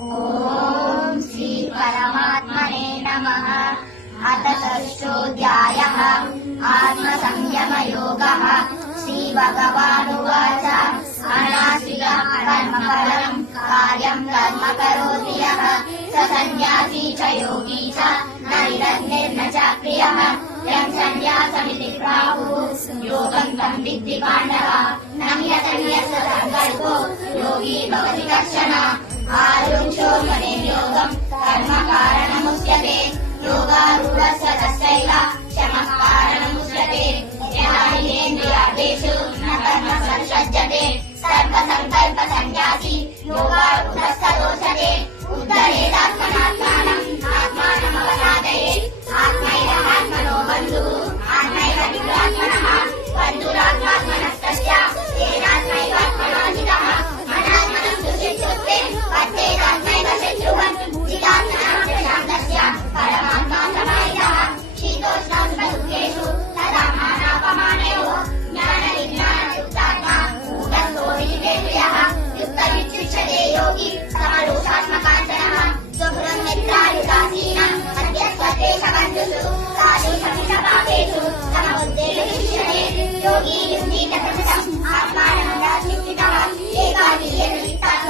ఓం శ్రీ పరమాత్మనే నమః. అథ షష్ఠోऽధ్యాయః ఆత్మ సంయమ యోగః. శ్రీ భగవానువాచ అనాశ్రితః కర్మఫలం కార్యం కర్మ కరోతి యః స సన్యాసీ చ యోగీ చ న నిరగ్నిర్న చ క్రియః. యం సన్యాసమితి ప్రాహుః యోగం తం విద్ధి పాండవ. న హ్యసన్యస్య సంకల్పో యోగీ భవతి కశ్చన. ఆరుంశోర్మనే యోగం కర్మ కారణముచ్యతే. యోగారూఢస్య తస్యైవ శమః కారణముచ్యతే. జ్ఞానేంద్రియార్థేషు న కర్మ సంసజ్జతే. సర్వ సంకల్ప సన్యాసి యోగారూఢస్తదోచతే. ఉద్ధరేదాత్మనాత్మానం ఆత్మానమవసాదయేత్. ఆత్మైవ ఆత్మనో బంధుః ఆత్మైవ మిత్రాత్మనః బంధురాత్మాత్మనస్తస్య తేనాత్మైవాత్మనో జితః. అనాత్మనం తు శత్రుత్వే వర్తేదాత్మైవ శత్రువన్. జితాత్మనః ప్రశాంతస్య పరమాత్మా సమాహితః. శీతోష్ణోష్ణదుఃఖేషు తదా మానాపమానయోః. జ్ఞాన విజ్ఞానయుక్తాత్మా కూటస్థో విజితేషు యః. యుక్తమిత్యుచ్యతే యోగి సమలోషాత్మకాంచనః. స్వగృహం మిత్రాయుదాసీనం మధ్యస్థద్వేష బంధుషు సాధు సమిత పాపేషు సమబుద్ధేషు శిష్యతే. యోగి